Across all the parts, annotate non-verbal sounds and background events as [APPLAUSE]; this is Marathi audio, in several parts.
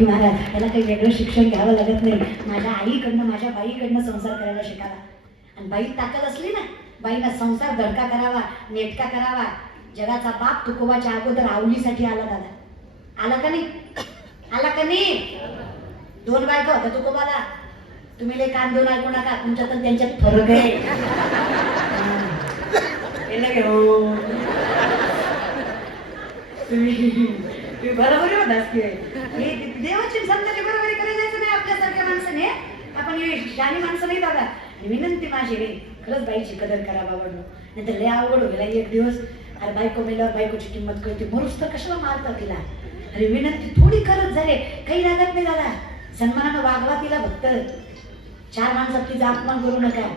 महाराज याला काही वेगळं शिक्षण घ्यावं लागत नाही. माझ्या आईकडनं माझ्या बाईकडनं संसार करायला शिकावा. आणि बाई ताकद असली ना बाईला संसार धडका करावा नेटका करावा. जगाचा बाप तुकोबाच्या अगोदर आवलीसाठी आला दादा. आला का नाही? आला का नाही? दोन बायका होत्या तुकोबाला. तुम्ही लय कान देऊन ऐकू नका तुमच्यात त्यांच्यात फरक आहे. [LAUGHS] तुम्ही मी बरोबरी होतास की देवाची संतांची बरोबरी करायला जायचं नाही आपल्यासारख्या माणसाने. आपण हे माणसं नाही दादा विनंती माझी रे खरंच बाईची कदर करा बाबांनो नाहीतर लय अवघड हो गेला एक दिवस. अरे बायको मेल्यावर बायकोची किंमत कळते. मरुस तर कशाला मारता तिला? अरे विनंती थोडी खरंच झाले. काही लागत नाही दादा. सन्मानानं वागवा तिला भक्त चार माणसात तिचा अपमान करू नका.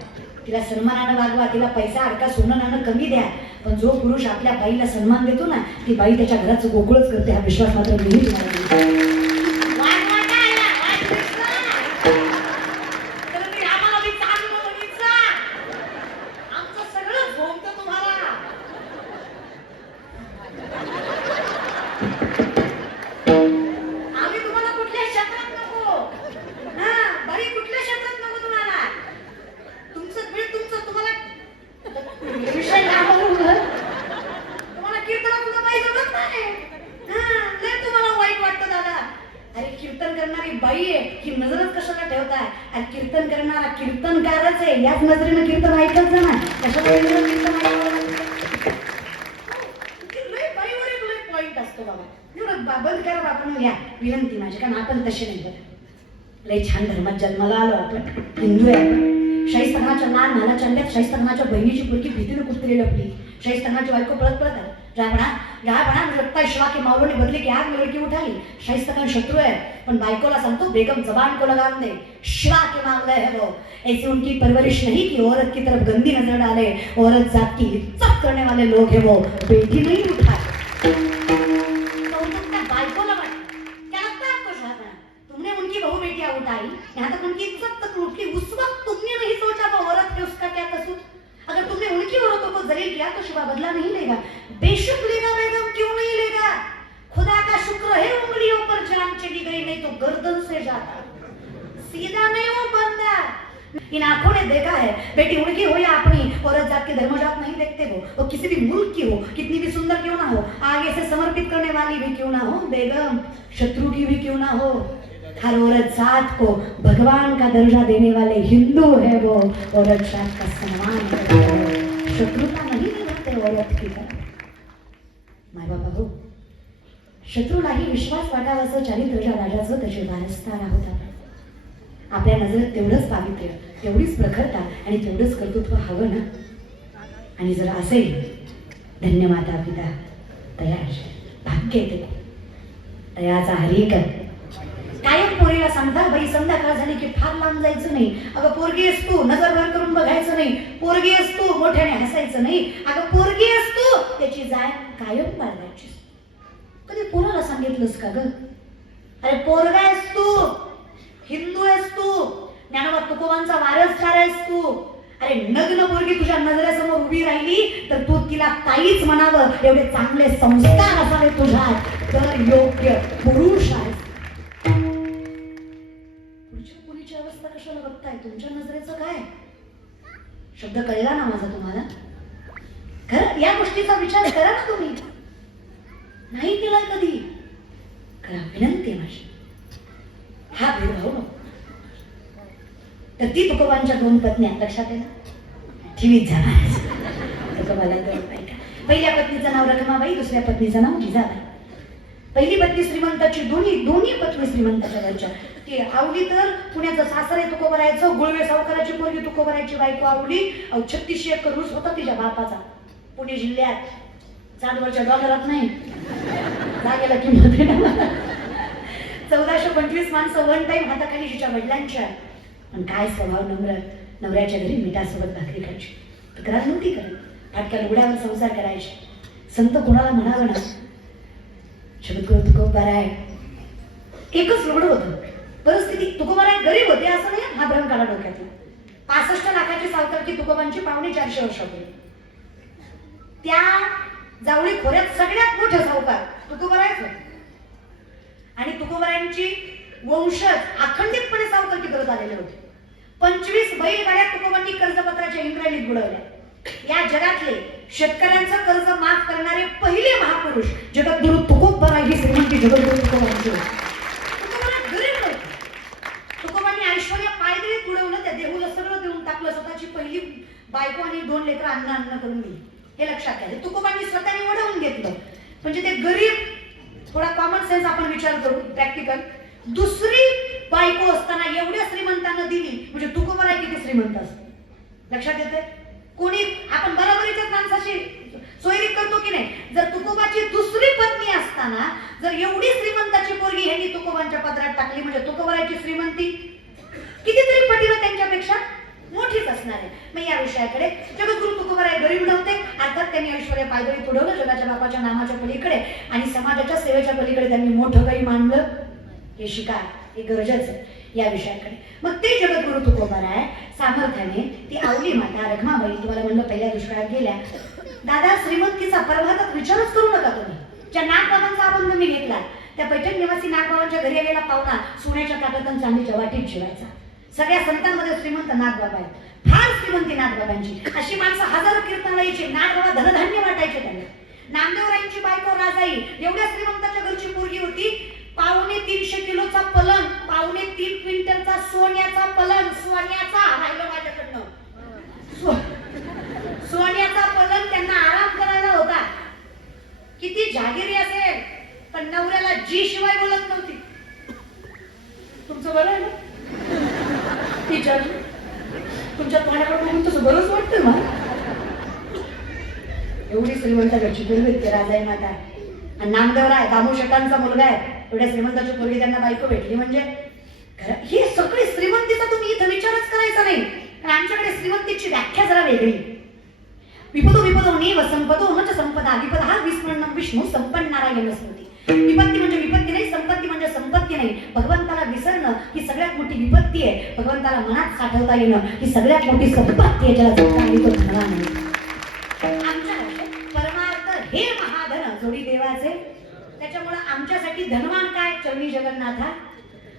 तिला सन्मानानं वागवा. तिला पैसा अडका सोनं नाणं कमी द्या. पण जो पुरुष आपल्या बाईला सन्मान देतो ना ती बाई त्याच्या घराचं गोकुळच करते हा विश्वास मात्र तुम्हाला याच नजरेनं कीर्तन ऐकत जा ना. कशाला वेगळं कीर्तन ऐकावं असतो बाबा. बंद करा आपण या. विनंती माझी कारण आपण तसे नाही बघा लय छान धर्मात जन्माला आलो आपण. हिंदू आहे आपण. शाहीस्थानाच्या लहान नानाच्या अंड्यात शाहीस्थानाच्या बहिणीची पुरकी भीतीनं कुत्रे लपली शाहीस्थानाची बायको पळत पळत आली. रावणा रावणा लगता शिवा की मावलो ने बदले की आग में लड़की शाइस्ता शाहीस्थान शत्रु है पण बायकोला सांगतो बेगम जबान को लगाम दे शिवा के मामला है वो. ऐसी उनकी परवरिश नहीं की औरत की तरफ गंदी नजर डाले औरत जात की इज्जत करने वाले लोग हैं वो बेटी नहीं उठाए। बायकोला वाट क्या तुमने उनकी बहू बेटियां उठाई यहाँ तक उनकी इज्जत तक लूट ली उस वक्त तुमने नहीं सोचा वो औरत है उसका क्या कसूर? अगर तुमने उनकी औरतों को जलील किया तो शिवा बदला नहीं लेगा बेशक लेगा बेगम क्यों नहीं लेगा खुदा का शुक्र है उंगलियों पर जान चली गई नहीं तो गर्दन से जाता सीधा नहीं वो बंदा इन आंखों ने देखा है बेटी उनकी हो या अपनी औरत जात के धर्मजात नहीं देखते हो। वो वो किसी भी मुल्क की हो कितनी भी सुंदर क्यों ना हो आगे से समर्पित करने वाली भी क्यों ना हो बेगम शत्रु की भी क्यों ना हो। हर औरत जात को भगवान का दर्जा देने वाले हिंदू है वो औरत जात का सम्मान करते शत्रुता नहीं दिखाते औरत की तरह। माय बाबा हो शत्रूलाही विश्वास वाटावा असं चारित्र्याच्या राजाचं त्याचे वारसदार आहोत आपण। आपल्या जर तेवढंच पावित्र्य तेवढीच प्रखरता आणि तेवढंच कर्तृत्व हवं ना? आणि जर असेल धन्यवाद पिता तयार. भाग्य ते. तयाचा हरिक. कायम पोरीला सांगता बाई संध्याकाळ झाली की फार लांब जायचं नाही. अगं पोरगी असतो नजर भर करून बघायचं नाही. पोरगी असतो मोठ्याने हसायचं नाही. अगं पोरगी असतो त्याची जाय कायम बाळगायची. कधी पोराला सांगितलंस का ग? अरे पोरगा असतो हिंदू आहेस तू. ज्ञानोबा तुकोबांचा वारसदार आहेस तू. अरे नग्न पोरगी तुझ्या नजरेसमोर उभी राहिली तर तू तिला काहीच म्हणावं एवढे चांगले संस्कार असावे तुझ्या तर योग्य पुरुष आहे पुढच्या मुलीची अवस्था कशाला बघताय? तुमच्या नजरेचं काय? शब्द कळला ना माझा तुम्हाला? खरं या गोष्टीचा विचार करा ना तुम्ही. नाही केला कधी? करा विनंती आहे माझी. हा भेदभाव नको. तर ती तुकोबांच्या दोन पत्न्या लक्षात आहे ना ठेवीत जाणार. तुकोबाला दोन बायका पहिल्या पत्नीचं नाव रखमाबाई दुसऱ्या पत्नीचं नाव जिजाबाई. पहिली पत्नी श्रीमंताची दोन्ही दोन्ही पत्नी श्रीमंताच्या घरच्या. ती आवली तर पुण्याचं सासर आहे तुकोबा राहायचं गुळवे सावकाराची पोरगी तुको राहायची बायको आवली. अहो छत्तीसशे एकर रूस होता तिच्या बापाचा. पुणे जिल्ह्यात. चांदवडच्या डॉलरात नाही. जागेला किंमत आहे चौदाशे पंचवीस माणसं वन टाईम हाताखाली तिच्या वडिलांच्या पण काय स्वभाव नम्र नवऱ्याच्या घरी मिठासोबत भाकरी खायची? तक्रार नव्हती करत. फाटक्या लुगड्यावर संसार करायचे. संत कोणाला म्हणावं ना? शब्दगुरु तुकोबाराय. एकच लुगडं होतं. परिस्थिती तुकोबाराय गरीब होते असं नाही हा भ्रम काढा डोक्यातला. पासष्ट लाखाची सावकारची तुकोबांची पावणे चारशे वर्षापूर्वी. त्या जावळी खोऱ्यात सगळ्यात मोठं सावकार तुकोबारायच होता. आणि तुकोबारायांची वंशज अखंडितपणे सावकारकी करत आलेले होते. पंचवीस बैलगाड्या तुकोबांनी कर्जपत्राच्या इंद्रायणीत बुडवल्या. या जगातले शेतकऱ्यांचं कर्ज माफ करणारे पहिले महापुरुष जगद्गुरु तुकोबरा ही श्रीमंती जगद्गुरु तुकोबांची गरीब तुकोबांनी ऐश्वर्या पायदळीत बुडवलं त्या देहूला सगळं देऊन टाकलं स्वतःची पहिली बायको आणि दोन लेकर अन्न अन्न करून दिली. हे लक्षात घ्या. तुकोबांनी स्वतःने वडवून घेतलं. म्हणजे ते गरीब थोडा कॉमन सेन्स आपण विचार करू प्रॅक्टिकल दुसरी बायको असताना एवढ्या श्रीमंतांना दिली म्हणजे तुकोबाराय किती श्रीमंत असते लक्षात येते कोणी आपण बरोबरीच्या माणसाशी सोयरी करतो की नाही? जर तुकोबाची दुसरी पत्नी असताना जर एवढी श्रीमंताची पोरगी ह्यांनी तुकोबांच्या पदरात टाकली म्हणजे तुकोबाराची श्रीमंती कितीतरी पटीनं त्यांच्यापेक्षा मोठीच असणार आहे. मग या विषयाकडे जगद्गुरु तुकोबाराय गरीब नव्हते अर्थात त्यांनी ऐश्वर्या पायदळी पुढवलं जगाच्या बापाच्या नामाच्या पलीकडे आणि समाजाच्या सेवेच्या पलीकडे त्यांनी मोठं काही मानलं. हे शिकार हे गरजेचं या विषयाकडे. मग ते जगद्गुरु तुकोबाराय सामर्थ्याने ती आवली माता रखमाबाई तुम्हाला म्हणलं पहिल्या दुष्काळात गेल्या. दादा श्रीमंतीचा परभागात विचारच करू नका तुम्ही. ज्या नागबाबांचा आपण मी घेतला त्या पैठण निवासी नागबाबांच्या घरी आलेला पाहुणा सोन्याच्या ताटातून चांदीच्या वाटीत शिवायचा सगळ्या संतांमध्ये श्रीमंत नागबाबा आहेत. फार श्रीमंती नागबाबांची. अशी माणसं हजारो कीर्तनाची नागबाबा धनधान्य वाटायचे त्यांना. नामदेवरायांची बायको राजाई एवढ्या श्रीमंताच्या घरची मुलगी होती. पावणे तीनशे किलोचा पलंग पावणे तीन क्विंटलचा सोन्याचा पलंग सोन्याचा राहिलं माझ्याकडनं. सो- सोन्याचा पलंग त्यांना आराम करायला होता. किती जागिरी असेल पण नवऱ्याला जी शिवाय बोलत नव्हती. तुमचं बरं आहे तुमच्या पाण्याकडे बघून तसं बरंच वाटतं मला. एवढी श्रीमंताकडची घरची पोरगी राजाई माता. आणि नामदेव राय दामू शेटांचा मुलगा आहे. एवढ्या श्रीमंताची पोरगी त्यांना बायको भेटली म्हणजे? खरं- ही सगळी श्रीमंतीचा तुम्ही इथं विचारच करायचा नाही. कारण आमच्याकडे श्रीमंतीची व्याख्या जरा वेगळी. विपदो विपदो नेव संपदो न संपदा. विपद हा विस्मरण विष्णू संपन्नारायण स्मृती. विपद भगवंताला मनात साठवता येणं ही सगळ्यात मोठी संपत्ती आहे ज्याला आली तो धनवान नाही. आमच्या परमार्थ हे महाधन जोडी देवाचे. त्याच्यामुळे आमच्यासाठी धनवान काय चरणी जगन्नाथा?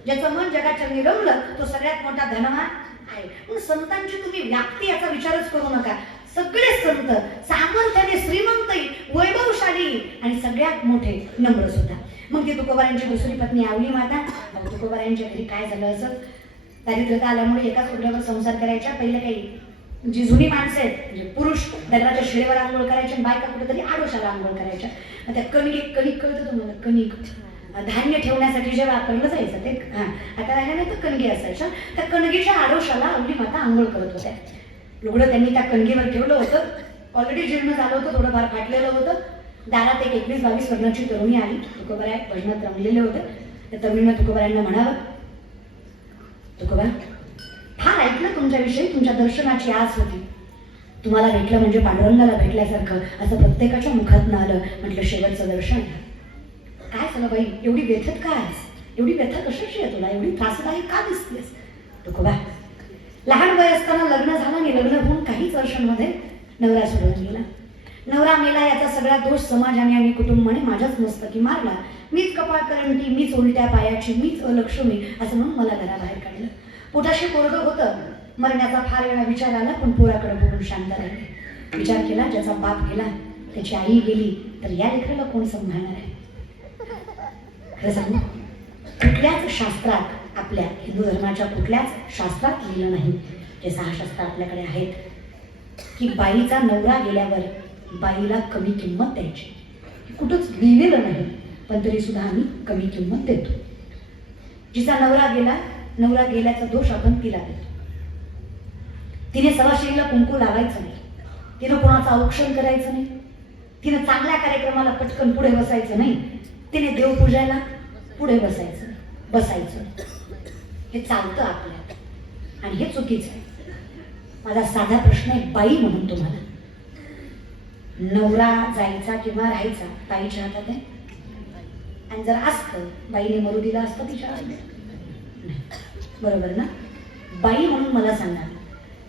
ज्याचं मन जगाचरणी रमलं तो सगळ्यात मोठा धनवान आहे. पण संतांची तुम्ही व्याप्ती याचा विचारच करू नका. सगळे संत सामर्थ्याने श्रीमंतही वैभवशाली आणि सगळ्यात मोठे नम्र सुद्धा मग ती तुकोबारांची दुसरी पत्नी आवली माता. अहो, तुकोबारांच्या घरी काय झालं असं? दारिद्र्यता आल्यामुळे एकाच कुटुंबात संसार करायच्या पहिलं काही जी जुनी माणसं आहेत म्हणजे पुरुष दगडाच्या शिळेवर आंघोळ करायचे आणि बायका कुठेतरी आडोशाला आंघोळ करायच्या. मग त्या कणिक कणिक कळतं तुम्हाला कणिक. धान्य ठेवण्यासाठी जे वापरलं जायचं ते. हा. आता राहिल्या नाही तर कणगी असायच्या. त्या कणगीच्या आडोशाला आवली माता आंघोळ करत होत्या. लुगडं त्यांनी त्या कणगीवर ठेवलं होतं. ऑलरेडी जीर्ण झालं होतं थोडंफार फाटलेलं होतं. दारात एक एकवीस बावीस वर्षाची तरुणी आली. तुकोबराय भजनात रमलेले होते. त्या तरुणीनं तुकोबरायांना म्हणावं तुकोबा फार ऐकलं तुमच्याविषयी तुमच्या दर्शनाची आस होती. तुम्हाला भेटलं म्हणजे पांडुरंगाला भेटल्यासारखं असं प्रत्येकाच्या मुखात आलं म्हटलं शेवटचं दर्शन. काय झालं बाई? एवढी व्यथत काय आहेस? एवढी व्यथा कशाची आहे तुला? एवढी त्रासदायी का दिसतेस? तुकोबा लहान वय असताना लग्न झालं आणि लग्न होऊन काहीच वर्षांमध्ये नवरा सोडून गेला. नवरा मेला याचा सगळा दोष समाजाने आणि कुटुंबाने माझ्याच मस्तकी मारला. मीच कपाळ करंटी मीच उलट्या पायाची मीच अलक्ष्मी असं म्हणून मला घराबाहेर काढलं. पोटाशी कोरडं होतं. मरण्याचा फार वेळा विचार आला पण पोराकडे बघून शांत राहिले. विचार केला ज्याचा बाप गेला त्याची आई गेली तर या लेकराला कोण सांभाळणार आहे? खरं सांगू? कुठल्याच शास्त्रात आपल्या हिंदू धर्माच्या कुठल्याच शास्त्रात लिहिलं नाही जे सहा शास्त्र आपल्याकडे आहेत. की बाईचा नवरा गेल्यावर बाईला कमी किंमत द्यायची. कुठंच लिहिलेलं नाही. पण तरी सुद्धा आम्ही कमी किंमत देतो. जिचा नवरा गेला नवरा गेल्याचा दोष आपण तिला देतो. तिने सवाशिणीला कुंकू लावायचं नाही. तिनं कोणाचं औक्षण करायचं नाही. तिनं चांगल्या कार्यक्रमाला पटकन पुढे बसायचं नाही. तिने देवपूजायला पुढे बसायचं बसायचं. हे चालतं आपल्यात आणि हे चुकीचं आहे. माझा साधा प्रश्न आहे बाई म्हणून तुम्हाला. नवरा जायचा किंवा राहायचा ताईच्या हातात आहे? आणि जर असतं बाईने मरू दिला असतं तिच्या बरोबर ना? बाई म्हणून मला सांगा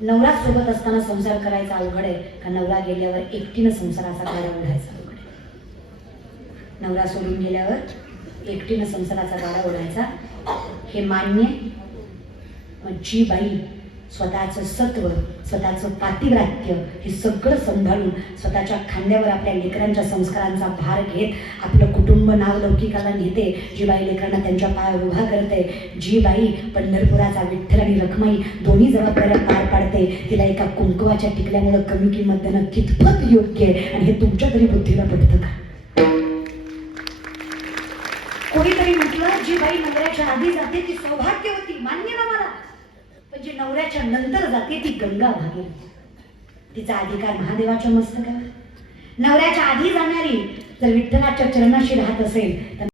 नवरा सोबत असताना संसार करायचा अवघड आहे का नवरा गेल्यावर एकटीनं संसाराचा गाडा ओढायचा अवघड आहे? नवरा सोडून गेल्यावर एकटीनं संसाराचा गाडा ओढायचा हे मान्य? जी बाई स्वतःचं सत्व स्वतःचं पातिव्रात्य हे सगळं सांभाळून स्वतःच्या खांद्यावर आपल्या लेकरांच्या संस्कारांचा भार घेत आपलं कुटुंब नावलौकिकाला नेते जी बाई लेकरांना त्यांच्या पायावर उभा करते. जी बाई पंढरपुराचा विठ्ठल आणि रखमाई दोन्ही जबाबदाऱ्या पार पाडते. तिला एका कुंकवाच्या टिकल्यामुळं कमी किंमत देणं कितपत योग्य आहे? आणि हे तुमच्या तरी बुद्धीला पडतं का? कोणीतरी म्हटलं जी बाई नवऱ्याच्या आधी जाते ती सौभाग्यवती मान्य ना मला. पण जी नवऱ्याच्या नंतर जाते ती गंगा भागीरथी तिचा अधिकार महादेवाच्या मस्तकावर. नवऱ्याच्या आधी जाणारी जर विठ्ठलाच्या चरणाशी राहत असेल तर